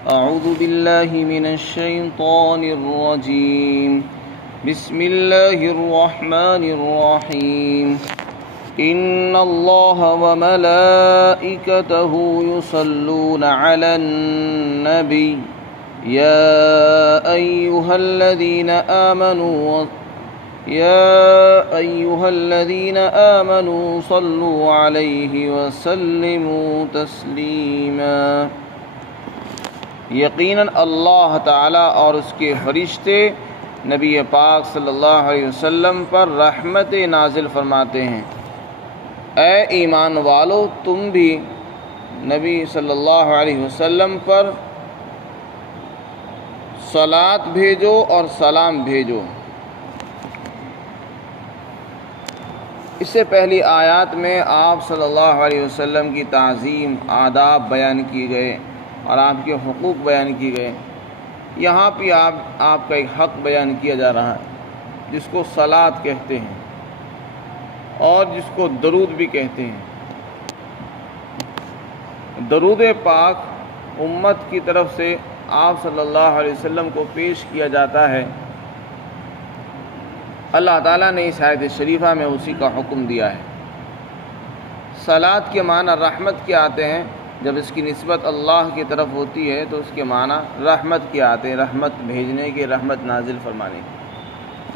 أعوذ بالله من الشيطان الرجيم بسم الله الرحمن الرحيم إن الله وملائكته يصلون على النبي يا أيها الذين آمنوا صلوا عليه وسلموا تسلیما۔ یقیناً اللہ تعالیٰ اور اس کے فرشتے نبی پاک صلی اللہ علیہ وسلم پر رحمت نازل فرماتے ہیں۔ اے ایمان والو، تم بھی نبی صلی اللہ علیہ وسلم پر صلات بھیجو اور سلام بھیجو۔ اس سے پہلی آیات میں آپ صلی اللہ علیہ وسلم کی تعظیم، آداب بیان کیے گئے اور آپ کے حقوق بیان کیے گئے۔ یہاں پہ آپ کا ایک حق بیان کیا جا رہا ہے جس کو صلات کہتے ہیں اور جس کو درود بھی کہتے ہیں۔ درود پاک امت کی طرف سے آپ صلی اللہ علیہ وسلم کو پیش کیا جاتا ہے۔ اللہ تعالیٰ نے اس آیت شریفہ میں اسی کا حکم دیا ہے۔ صلات کے معنی رحمت کے آتے ہیں۔ جب اس کی نسبت اللہ کی طرف ہوتی ہے تو اس کے معنی رحمت کے آتے ہیں، رحمت بھیجنے کے، رحمت نازل فرمانے کے۔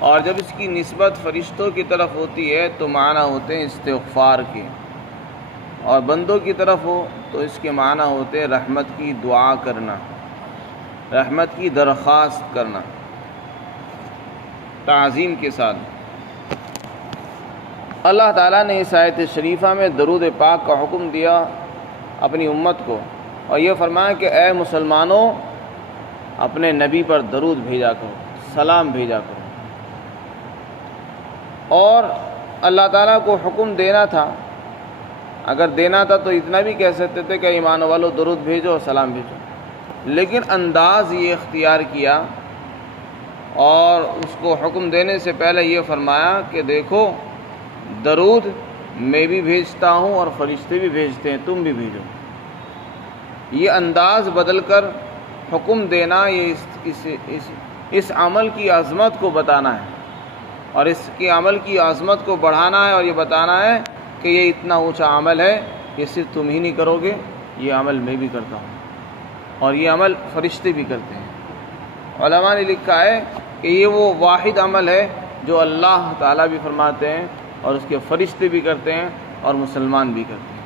اور جب اس کی نسبت فرشتوں کی طرف ہوتی ہے تو معنی ہوتے ہیں استغفار کے، اور بندوں کی طرف ہو تو اس کے معنی ہوتے ہیں رحمت کی دعا کرنا، رحمت کی درخواست کرنا تعظیم کے ساتھ۔ اللہ تعالیٰ نے اس آیت شریفہ میں درود پاک کا حکم دیا اپنی امت کو، اور یہ فرمایا کہ اے مسلمانوں، اپنے نبی پر درود بھیجا کرو، سلام بھیجا کرو۔ اور اللہ تعالیٰ کو حکم دینا تھا، اگر دینا تھا تو اتنا بھی کہہ سکتے تھے کہ ایمان والو درود بھیجو اور سلام بھیجو، لیکن انداز یہ اختیار کیا اور اس کو حکم دینے سے پہلے یہ فرمایا کہ دیکھو، درود میں بھی بھیجتا ہوں اور فرشتے بھی بھیجتے ہیں، تم بھی بھیجو۔ یہ انداز بدل کر حکم دینا، یہ اس عمل کی عظمت کو بتانا ہے، اور اس کے عمل کی عظمت کو بڑھانا ہے، اور یہ بتانا ہے کہ یہ اتنا اونچا عمل ہے، یہ صرف تم ہی نہیں کرو گے، یہ عمل میں بھی کرتا ہوں، اور یہ عمل فرشتے بھی کرتے ہیں۔ علماء نے لکھا ہے کہ یہ وہ واحد عمل ہے جو اللہ تعالیٰ بھی فرماتے ہیں اور اس کے فرشتے بھی کرتے ہیں اور مسلمان بھی کرتے ہیں۔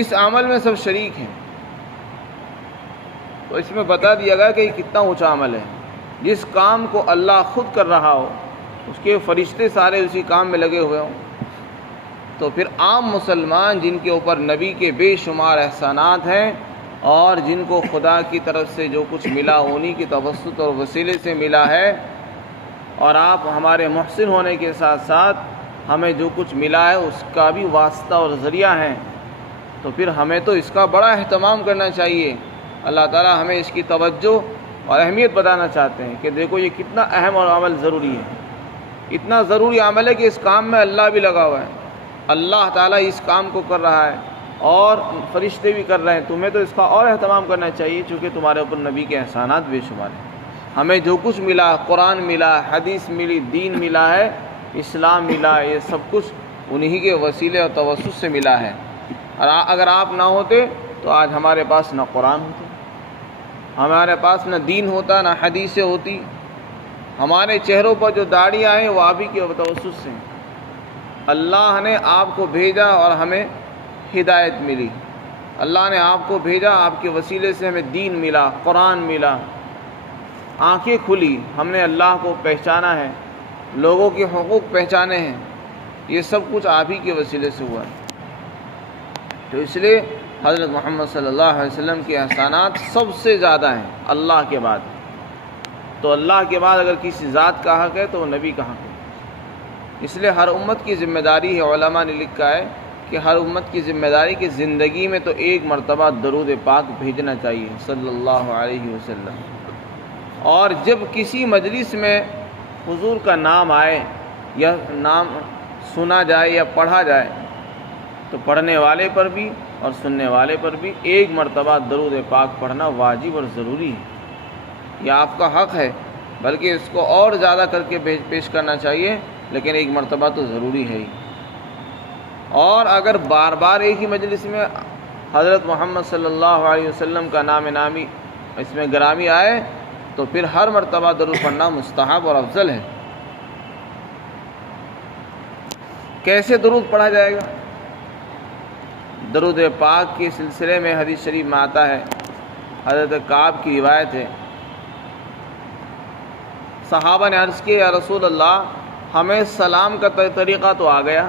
اس عمل میں سب شریک ہیں، تو اس میں بتا دیا گیا کہ یہ کتنا اونچا عمل ہے۔ جس کام کو اللہ خود کر رہا ہو، اس کے فرشتے سارے اسی کام میں لگے ہوئے ہوں، تو پھر عام مسلمان جن کے اوپر نبی کے بے شمار احسانات ہیں اور جن کو خدا کی طرف سے جو کچھ ملا انہی کی توسط اور وسیلے سے ملا ہے، اور آپ ہمارے محسن ہونے کے ساتھ ساتھ ہمیں جو کچھ ملا ہے اس کا بھی واسطہ اور ذریعہ ہیں، تو پھر ہمیں تو اس کا بڑا اہتمام کرنا چاہیے۔ اللہ تعالیٰ ہمیں اس کی توجہ اور اہمیت بتانا چاہتے ہیں کہ دیکھو یہ کتنا اہم اور عمل ضروری ہے، اتنا ضروری عمل ہے کہ اس کام میں اللہ بھی لگا ہوا ہے، اللہ تعالیٰ اس کام کو کر رہا ہے اور فرشتے بھی کر رہے ہیں، تمہیں تو اس کا اور اہتمام کرنا چاہیے، چونکہ تمہارے اوپر نبی کے احسانات بے شمار ہیں۔ ہمیں جو کچھ ملا، قرآن ملا، حدیث ملی، دین ملا ہے، اسلام ملا، یہ سب کچھ انہی کے وسیلے اور توسط سے ملا ہے، اور اگر آپ نہ ہوتے تو آج ہمارے پاس نہ قرآن ہوتا، ہمارے پاس نہ دین ہوتا، نہ حدیثیں ہوتی، ہمارے چہروں پر جو داڑیاں ہیں وہ آپ ہی کے توسط سے ہیں۔ اللہ نے آپ کو بھیجا اور ہمیں ہدایت ملی، اللہ نے آپ کو بھیجا، آپ کے وسیلے سے ہمیں دین ملا، قرآن ملا، آنکھیں کھلی، ہم نے اللہ کو پہچانا ہے، لوگوں کے حقوق پہچانے ہیں، یہ سب کچھ آپ ہی کے وسیلے سے ہوا ہے۔ تو اس لیے حضرت محمد صلی اللہ علیہ وسلم کے احسانات سب سے زیادہ ہیں اللہ کے بعد۔ تو اللہ کے بعد اگر کسی ذات کا حق ہے تو وہ نبی کا حق ہے، اس لیے ہر امت کی ذمہ داری ہے۔ علماء نے لکھا ہے کہ ہر امت کی ذمہ داری کہ زندگی میں تو ایک مرتبہ درود پاک بھیجنا چاہیے صلی اللہ علیہ وسلم، اور جب کسی مجلس میں حضور کا نام آئے یا نام سنا جائے یا پڑھا جائے تو پڑھنے والے پر بھی اور سننے والے پر بھی ایک مرتبہ درود پاک پڑھنا واجب اور ضروری ہے. یہ آپ کا حق ہے، بلکہ اس کو اور زیادہ کر کے پیش کرنا چاہیے، لیکن ایک مرتبہ تو ضروری ہے ہی. اور اگر بار بار ایک ہی مجلس میں حضرت محمد صلی اللہ علیہ وسلم کا نام نامی اس میں گرامی آئے تو پھر ہر مرتبہ درود پڑھنا مستحب اور افضل ہے. کیسے درود پڑھا جائے گا؟ درود پاک کے سلسلے میں حدیث شریف میں آتا ہے، حضرت کعب کی روایت ہے، صحابہ نے عرض کیا یا رسول اللہ، ہمیں سلام کا طریقہ تو آ گیا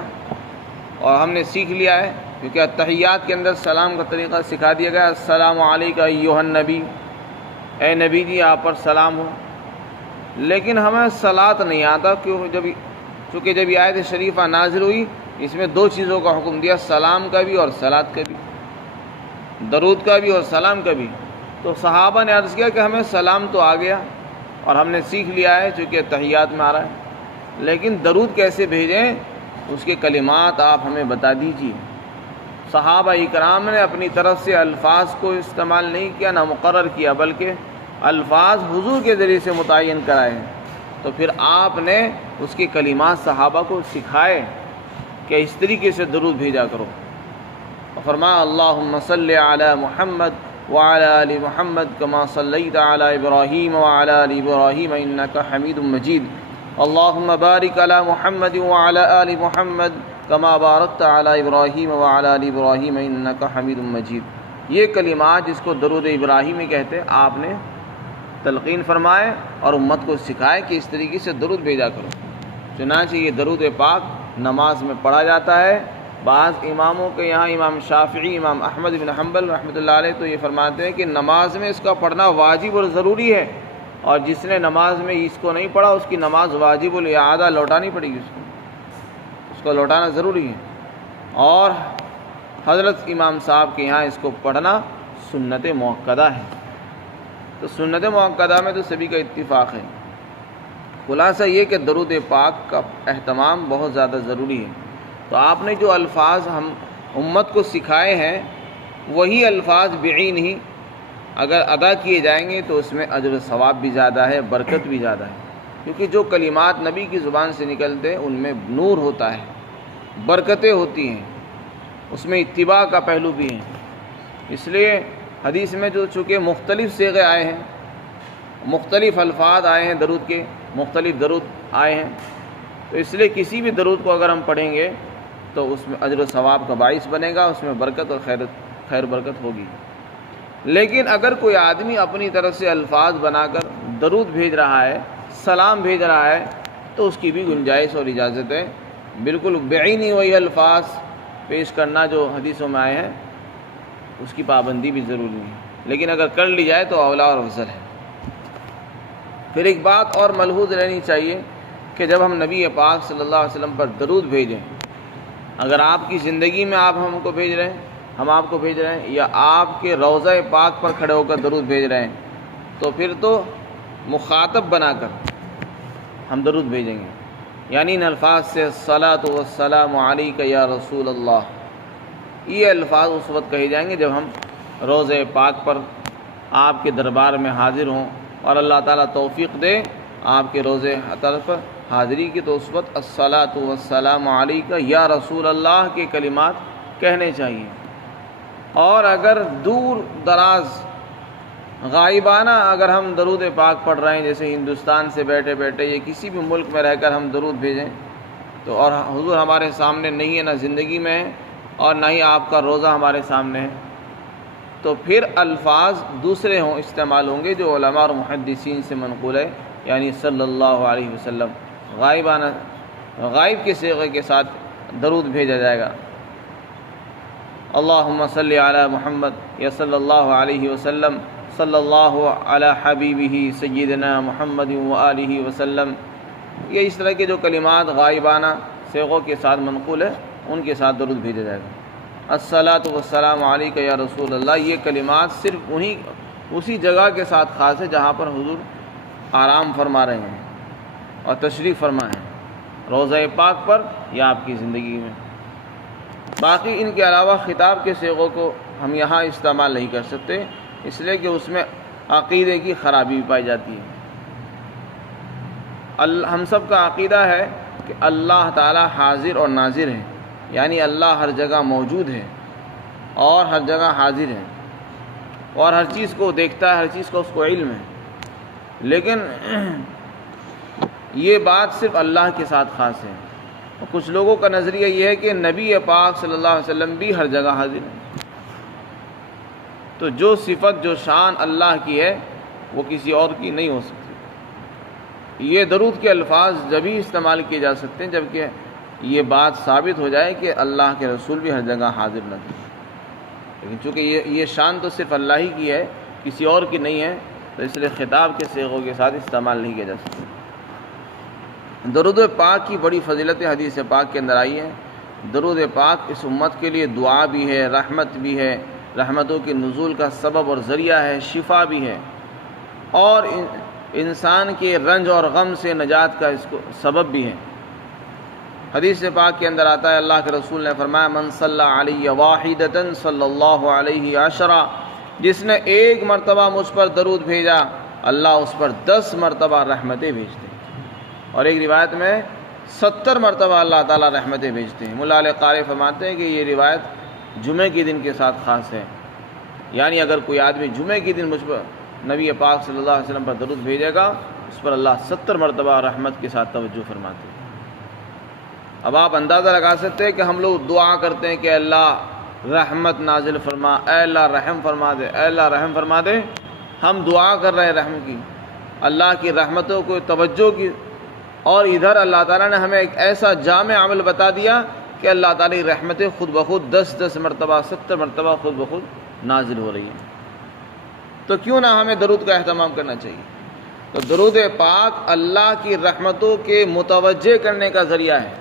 اور ہم نے سیکھ لیا ہے، کیونکہ التحیات کے اندر سلام کا طریقہ سکھا دیا گیا، السلام علیکم ایھا النبی، اے نبی جی آپ پر سلام ہو. لیکن ہمیں صلاۃ نہیں آتا، چونکہ جب یہ آیت شریفہ نازل ہوئی اس میں دو چیزوں کا حکم دیا، سلام کا بھی اور صلاۃ کا بھی، درود کا بھی اور سلام کا بھی. تو صحابہ نے عرض کیا کہ ہمیں سلام تو آ گیا اور ہم نے سیکھ لیا ہے چونکہ تحیات میں آ رہا ہے، لیکن درود کیسے بھیجیں اس کے کلمات آپ ہمیں بتا دیجیے. صحابہ اکرام نے اپنی طرف سے الفاظ کو استعمال نہیں کیا، نہ مقرر کیا، بلکہ الفاظ حضور کے ذریعے سے متعین کرائے ہیں. تو پھر آپ نے اس کے کلمات صحابہ کو سکھائے کہ اس طریقے سے درود بھیجا کرو. اور فرمایا اللہم صلی علی محمد وعلی آل محمد کما صلیت علی ابراہیم وعلی آل ابراہیم انک حمید مجید. اللہم بارک علی محمد وعلی آل محمد کما بارکت علی ابراہیم وعلی آل ابراہیم انک حمید مجید. یہ کلمات جس کو درود ابراہیمی کہتے ہیں آپ نے تلقین فرمائے اور امت کو سکھائے کہ اس طریقے سے درود بھیجا کرو. چنانچہ یہ درود پاک نماز میں پڑھا جاتا ہے. بعض اماموں کے یہاں امام شافعی، امام احمد بن حنبل رحمۃ اللہ علیہ تو یہ فرماتے ہیں کہ نماز میں اس کا پڑھنا واجب اور ضروری ہے، اور جس نے نماز میں اس کو نہیں پڑھا اس کی نماز واجب الاعادہ لوٹانی پڑے گی، اس کو لوٹانا ضروری ہے. اور حضرت امام صاحب کے یہاں اس کو پڑھنا سنت مؤکدہ ہے. تو سنت مؤکدہ میں تو سبھی کا اتفاق ہے. خلاصہ یہ کہ درود پاک کا اہتمام بہت زیادہ ضروری ہے. تو آپ نے جو الفاظ ہم امت کو سکھائے ہیں وہی الفاظ بعین ہی اگر ادا کیے جائیں گے تو اس میں اجر و ثواب بھی زیادہ ہے، برکت بھی زیادہ ہے، کیونکہ جو کلمات نبی کی زبان سے نکلتے ہیں ان میں نور ہوتا ہے، برکتیں ہوتی ہیں، اس میں اتباع کا پہلو بھی ہے. اس لیے حدیث میں جو چونکہ مختلف صیغے آئے ہیں، مختلف الفاظ آئے ہیں، درود کے مختلف درود آئے ہیں، تو اس لیے کسی بھی درود کو اگر ہم پڑھیں گے تو اس میں اجر و ثواب کا باعث بنے گا، اس میں برکت اور خیر برکت ہوگی. لیکن اگر کوئی آدمی اپنی طرف سے الفاظ بنا کر درود بھیج رہا ہے، سلام بھیج رہا ہے، تو اس کی بھی گنجائش اور اجازت ہے. بالکل بعینی وہی الفاظ پیش کرنا جو حدیثوں میں آئے ہیں اس کی پابندی بھی ضروری ہے، لیکن اگر کر لی جائے تو اولا اور افضل ہے. پھر ایک بات اور ملحوظ رہنی چاہیے کہ جب ہم نبی پاک صلی اللہ علیہ وسلم پر درود بھیجیں، اگر آپ کی زندگی میں آپ ہم کو بھیج رہے ہیں، ہم آپ کو بھیج رہے ہیں، یا آپ کے روضہ پاک پر کھڑے ہو کر درود بھیج رہے ہیں، تو پھر تو مخاطب بنا کر ہم درود بھیجیں گے. یعنی ان الفاظ سے الصلاۃ والسلام علیک یا رسول اللہ، یہ الفاظ اس وقت کہے جائیں گے جب ہم روضہ پاک پر آپ کے دربار میں حاضر ہوں اور اللہ تعالیٰ توفیق دے آپ کے روضے طرف حاضری کی، تو اس وقت الصلاۃ والسلام علیک یا رسول اللہ کے کلمات کہنے چاہیے. اور اگر دور دراز غائبانہ اگر ہم درود پاک پڑھ رہے ہیں، جیسے ہندوستان سے بیٹھے بیٹھے یا کسی بھی ملک میں رہ کر ہم درود بھیجیں، تو اور حضور ہمارے سامنے نہیں ہے، نہ زندگی میں ہے اور نہ ہی آپ کا روضہ ہمارے سامنے ہے، تو پھر الفاظ دوسرے استعمال ہوں گے جو علماء اور محدثین سے منقول ہے، یعنی صلی اللہ علیہ وسلم. غائب کے صیغے کے ساتھ درود بھیجا جائے گا. اللہم صلی علی محمد یا صلی اللہ علیہ وسلم، صلی اللہ علی حبیبہ سیدنا محمد وآلہ وسلم. یہ اس طرح کے جو کلمات غائبانہ صیغوں کے ساتھ منقول ہے ان کے ساتھ درود بھیجا جائے گا. الصلاۃ والسلام علیک یا رسول اللہ، یہ کلمات صرف اسی جگہ کے ساتھ خاص ہے جہاں پر حضور آرام فرما رہے ہیں اور تشریف فرما ہے، روضہ پاک پر یا آپ کی زندگی میں. باقی ان کے علاوہ خطاب کے صیغوں کو ہم یہاں استعمال نہیں کر سکتے، اس لیے کہ اس میں عقیدے کی خرابی بھی پائی جاتی ہے۔ ہم سب کا عقیدہ ہے کہ اللہ تعالی حاضر اور ناظر ہے، یعنی اللہ ہر جگہ موجود ہے اور ہر جگہ حاضر ہے اور ہر چیز کو دیکھتا ہے، ہر چیز کا اس کو علم ہے۔ لیکن یہ بات صرف اللہ کے ساتھ خاص ہے۔ کچھ لوگوں کا نظریہ یہ ہے کہ نبی پاک صلی اللہ علیہ وسلم بھی ہر جگہ حاضر ہے، تو جو صفت جو شان اللہ کی ہے وہ کسی اور کی نہیں ہو سکتی۔ یہ درود کے الفاظ جبھی استعمال کیے جا سکتے ہیں جبکہ یہ بات ثابت ہو جائے کہ اللہ کے رسول بھی ہر جگہ حاضر نہ تھے، لیکن چونکہ یہ شان تو صرف اللہ ہی کی ہے، کسی اور کی نہیں ہے، تو اس لیے خطاب کے صیغوں کے ساتھ استعمال نہیں کیا جا سکتا۔ درود پاک کی بڑی فضیلت حدیث پاک کے اندر آئی ہے۔ درود پاک اس امت کے لیے دعا بھی ہے، رحمت بھی ہے، رحمتوں کے نزول کا سبب اور ذریعہ ہے، شفا بھی ہے، اور انسان کے رنج اور غم سے نجات کا اس کو سبب بھی ہے۔ حدیث پاک کے اندر آتا ہے، اللہ کے رسول نے فرمایا، من صلی علی واحدۃ صلی اللہ علیہ عشرہ، جس نے ایک مرتبہ مجھ پر درود بھیجا اللہ اس پر 10 مرتبہ رحمتیں بھیجتے ہیں، اور ایک روایت میں 70 مرتبہ اللہ تعالیٰ رحمتیں بھیجتے ہیں۔ مولا علی قاری فرماتے ہیں کہ یہ روایت جمعے کے دن کے ساتھ خاص ہے، یعنی اگر کوئی آدمی جمعے کے دن مجھ پر نبی پاک صلی اللہ علیہ وسلم پر درود بھیجے گا، اس پر اللہ 70 مرتبہ رحمت کے ساتھ توجہ فرماتے ہیں۔ اب آپ اندازہ لگا سکتے ہیں کہ ہم لوگ دعا کرتے ہیں کہ اللہ رحمت نازل فرما، اے اللہ رحم فرما دے، اے اللہ رحم فرما دے۔ ہم دعا کر رہے ہیں رحم کی، اللہ کی رحمتوں کو توجہ کی، اور ادھر اللہ تعالیٰ نے ہمیں ایک ایسا جامع عمل بتا دیا کہ اللہ تعالیٰ کی رحمتیں خود بخود 10 مرتبہ 70 مرتبہ خود بخود نازل ہو رہی ہیں۔ تو کیوں نہ ہمیں درود کا اہتمام کرنا چاہیے۔ تو درود پاک اللہ کی رحمتوں کے متوجہ کرنے کا ذریعہ ہے،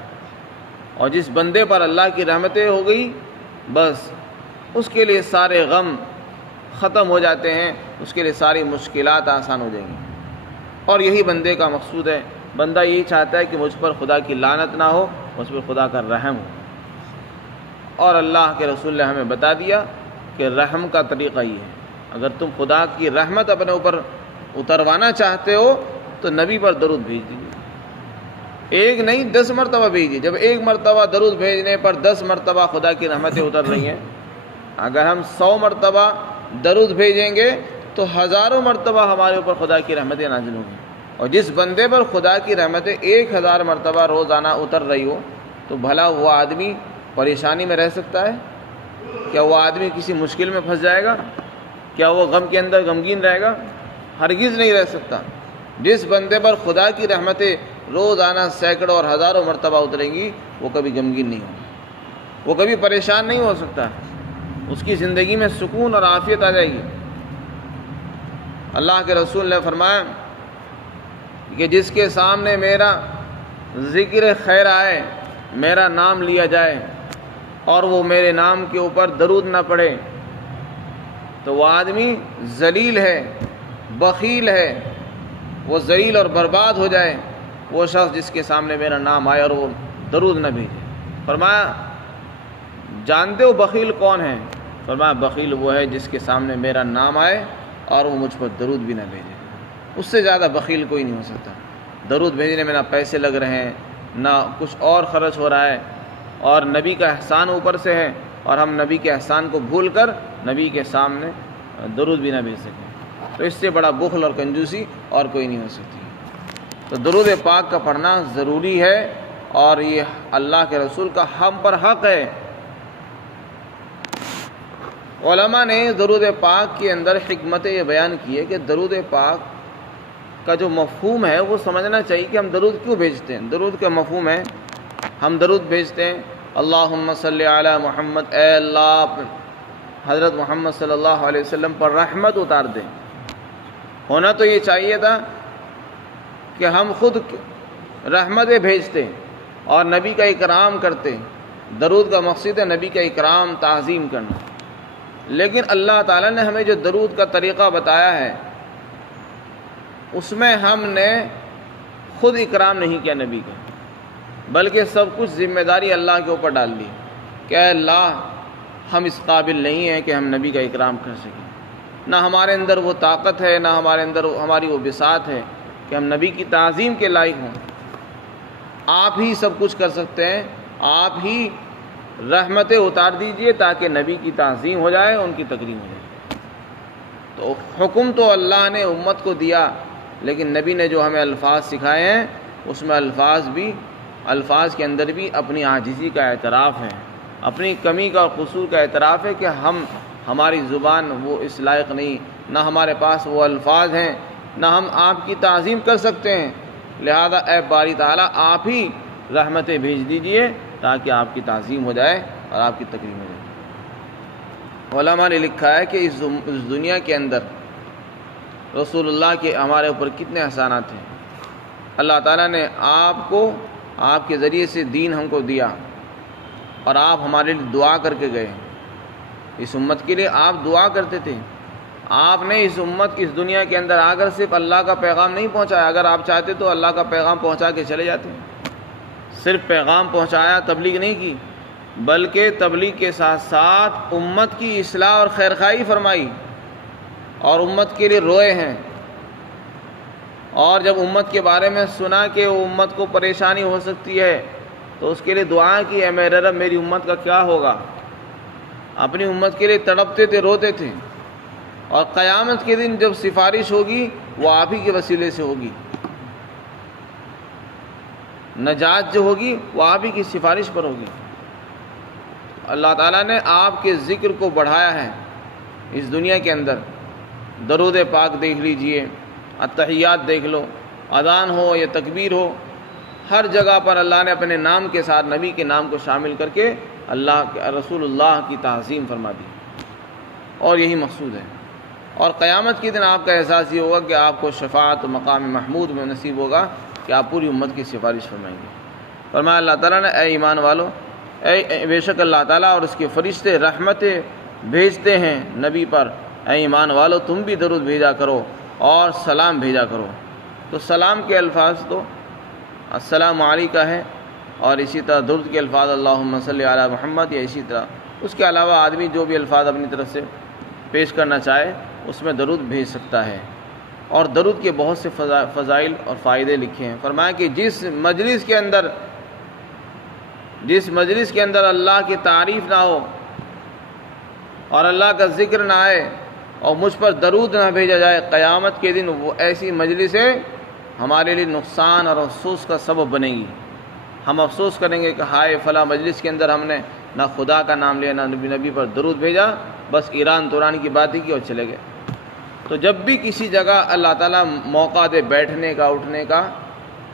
اور جس بندے پر اللہ کی رحمتیں ہو گئی بس اس کے لیے سارے غم ختم ہو جاتے ہیں، اس کے لیے ساری مشکلات آسان ہو جائیں گی، اور یہی بندے کا مقصود ہے۔ بندہ یہی چاہتا ہے کہ مجھ پر خدا کی لعنت نہ ہو، مجھ پر خدا کا رحم ہو، اور اللہ کے رسول نے ہمیں بتا دیا کہ رحم کا طریقہ یہ ہے۔ اگر تم خدا کی رحمت اپنے اوپر اتروانا چاہتے ہو تو نبی پر درود بھیج دیجیے، ایک نہیں 10 مرتبہ بھیجیے۔ جب ایک مرتبہ درود بھیجنے پر 10 مرتبہ خدا کی رحمتیں اتر رہی ہیں، اگر ہم 100 مرتبہ درود بھیجیں گے تو ہزاروں مرتبہ ہمارے اوپر خدا کی رحمتیں نازل ہوں گی۔ اور جس بندے پر خدا کی رحمتیں 1000 مرتبہ روزانہ اتر رہی ہو تو بھلا وہ آدمی پریشانی میں رہ سکتا ہے؟ کیا وہ آدمی کسی مشکل میں پھنس جائے گا؟ کیا وہ غم کے اندر غمگین رہے گا؟ ہرگز نہیں رہ سکتا۔ جس بندے پر خدا کی رحمتیں روزانہ سینکڑوں اور ہزاروں مرتبہ اتریں گی وہ کبھی غمگین نہیں ہوگا، وہ کبھی پریشان نہیں ہو سکتا، اس کی زندگی میں سکون اور عافیت آ جائے گی۔ اللہ کے رسول نے فرمایا کہ جس کے سامنے میرا ذکر خیر آئے، میرا نام لیا جائے اور وہ میرے نام کے اوپر درود نہ پڑے تو وہ آدمی ذلیل ہے، بخیل ہے، وہ ذلیل اور برباد ہو جائے وہ شخص جس کے سامنے میرا نام آئے اور وہ درود نہ بھیجے۔ فرمایا جانتے ہو بخیل کون ہے؟ فرمایا بخیل وہ ہے جس کے سامنے میرا نام آئے اور وہ مجھ پر درود بھی نہ بھیجے۔ اس سے زیادہ بخیل کوئی نہیں ہو سکتا۔ درود بھیجنے میں نہ پیسے لگ رہے ہیں، نہ کچھ اور خرچ ہو رہا ہے، اور نبی کا احسان اوپر سے ہے، اور ہم نبی کے احسان کو بھول کر نبی کے سامنے درود بھی نہ بھیج سکیں، تو اس سے بڑا بخل اور کنجوسی اور کوئی نہیں ہو سکتی۔ تو درود پاک کا پڑھنا ضروری ہے، اور یہ اللہ کے رسول کا ہم پر حق ہے۔ علماء نے درود پاک کے اندر حکمت یہ بیان کی ہے کہ درود پاک کا جو مفہوم ہے وہ سمجھنا چاہیے کہ ہم درود کیوں بھیجتے ہیں۔ درود کا مفہوم ہے، ہم درود بھیجتے ہیں اللہم صلی علی محمد، اے اللہ حضرت محمد صلی اللہ علیہ وسلم پر رحمت اتار دیں۔ ہونا تو یہ چاہیے تھا کہ ہم خود رحمتیں بھیجتے اور نبی کا اکرام کرتے۔ درود کا مقصد ہے نبی کا اکرام، تعظیم کرنا، لیکن اللہ تعالیٰ نے ہمیں جو درود کا طریقہ بتایا ہے اس میں ہم نے خود اکرام نہیں کیا نبی کا، بلکہ سب کچھ ذمہ داری اللہ کے اوپر ڈال دی۔ کہ اے اللہ ہم اس قابل نہیں ہیں کہ ہم نبی کا اکرام کر سکیں، نہ ہمارے اندر وہ طاقت ہے، نہ ہمارے اندر ہماری وہ بساط ہے کہ ہم نبی کی تعظیم کے لائق ہوں۔ آپ ہی سب کچھ کر سکتے ہیں، آپ ہی رحمتیں اتار دیجئے تاکہ نبی کی تعظیم ہو جائے، ان کی تکریم ہو جائے۔ تو حکم تو اللہ نے امت کو دیا، لیکن نبی نے جو ہمیں الفاظ سکھائے ہیں اس میں الفاظ کے اندر بھی اپنی عاجزی کا اعتراف ہے، اپنی کمی کا اور قصور کا اعتراف ہے کہ ہماری زبان وہ اس لائق نہیں، نہ ہمارے پاس وہ الفاظ ہیں، نہ ہم آپ کی تعظیم کر سکتے ہیں، لہذا اے باری تعالیٰ آپ ہی رحمتیں بھیج دیجئے تاکہ آپ کی تعظیم ہو جائے اور آپ کی تکریم ہو جائے۔ علماء نے لکھا ہے کہ اس دنیا کے اندر رسول اللہ کے ہمارے اوپر کتنے احسانات ہیں۔ اللہ تعالیٰ نے آپ کے ذریعے سے دین ہم کو دیا، اور آپ ہمارے لیے دعا کر کے گئے۔ اس امت کے لیے آپ دعا کرتے تھے، آپ نے اس امت کی اس دنیا کے اندر آ کر صرف اللہ کا پیغام نہیں پہنچایا، اگر آپ چاہتے تو اللہ کا پیغام پہنچا کے چلے جاتے، صرف پیغام پہنچایا، تبلیغ نہیں کی، بلکہ تبلیغ کے ساتھ ساتھ امت کی اصلاح اور خیرخواہی فرمائی، اور امت کے لیے روئے ہیں۔ اور جب امت کے بارے میں سنا کہ وہ امت کو پریشانی ہو سکتی ہے تو اس کے لیے دعا کی، اے میرے رب میری امت کا کیا ہوگا۔ اپنی امت کے لیے تڑپتے تھے، روتے تھے، اور قیامت کے دن جب سفارش ہوگی وہ آپ ہی کے وسیلے سے ہوگی، نجات جو ہوگی وہ آپ ہی کی سفارش پر ہوگی۔ اللہ تعالیٰ نے آپ کے ذکر کو بڑھایا ہے اس دنیا کے اندر۔ درود پاک دیکھ لیجئے، التحیات دیکھ لو، اذان ہو یا تکبیر ہو، ہر جگہ پر اللہ نے اپنے نام کے ساتھ نبی کے نام کو شامل کر کے رسول اللہ کی تعظیم فرما دی، اور یہی مقصود ہے۔ اور قیامت کے دن آپ کا احساس یہ ہوگا کہ آپ کو شفاعت و مقام محمود میں نصیب ہوگا کہ آپ پوری امت کی سفارش فرمائیں گے۔ فرمایا اللہ تعالیٰ نے، اے ایمان والو، بے شک اللہ تعالیٰ اور اس کے فرشتے رحمتیں بھیجتے ہیں نبی پر، اے ایمان والو تم بھی درود بھیجا کرو اور سلام بھیجا کرو۔ تو سلام کے الفاظ تو السلام علیکہ ہے، اور اسی طرح درود کے الفاظ اللہم صلی علی محمد، یا اسی طرح اس کے علاوہ آدمی جو بھی الفاظ اپنی طرف سے پیش کرنا چاہے اس میں درود بھیج سکتا ہے۔ اور درود کے بہت سے فضائل اور فائدے لکھے ہیں۔ فرمایا کہ جس مجلس کے اندر اللہ کی تعریف نہ ہو اور اللہ کا ذکر نہ آئے اور مجھ پر درود نہ بھیجا جائے، قیامت کے دن وہ ایسی مجلسیں ہمارے لیے نقصان اور افسوس کا سبب بنے گی۔ ہم افسوس کریں گے کہ ہائے فلاں مجلس کے اندر ہم نے نہ خدا کا نام لیا، نہ نبی پر درود بھیجا، بس ایران توران کی باتیں کی اور چلے گئے۔ تو جب بھی کسی جگہ اللہ تعالیٰ موقع دے بیٹھنے کا، اٹھنے کا،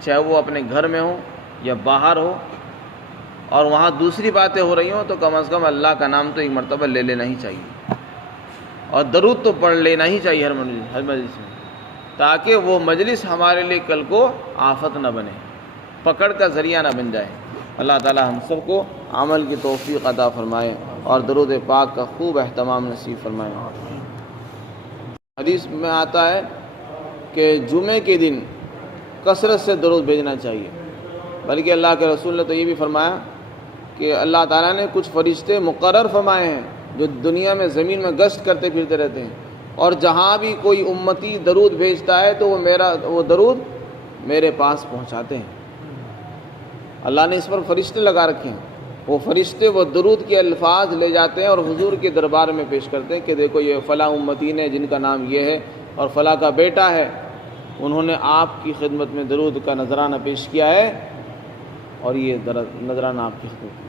چاہے وہ اپنے گھر میں ہو یا باہر ہو، اور وہاں دوسری باتیں ہو رہی ہوں، تو کم از کم اللہ کا نام تو ایک مرتبہ لے لینا ہی چاہیے، اور درود تو پڑھ لینا ہی چاہیے ہر مجلس میں، تاکہ وہ مجلس ہمارے لیے کل کو آفت نہ بنے، پکڑ کا ذریعہ نہ بن جائے۔ اللہ تعالی ہم سب کو عمل کی توفیق عطا فرمائے اور درود پاک کا خوب اہتمام نصیب فرمائے۔ حدیث میں آتا ہے کہ جمعے کے دن کثرت سے درود بھیجنا چاہیے، بلکہ اللہ کے رسول نے تو یہ بھی فرمایا کہ اللہ تعالیٰ نے کچھ فرشتے مقرر فرمائے ہیں جو دنیا میں زمین میں گشت کرتے پھرتے رہتے ہیں، اور جہاں بھی کوئی امتی درود بھیجتا ہے تو وہ درود میرے پاس پہنچاتے ہیں۔ اللہ نے اس پر فرشتے لگا رکھے ہیں، وہ فرشتے وہ درود کے الفاظ لے جاتے ہیں اور حضور کے دربار میں پیش کرتے ہیں کہ دیکھو یہ فلاں امتی نے جن کا نام یہ ہے اور فلاں کا بیٹا ہے، انہوں نے آپ کی خدمت میں درود کا نذرانہ پیش کیا ہے، اور یہ نذرانہ آپ کی خدمت میں۔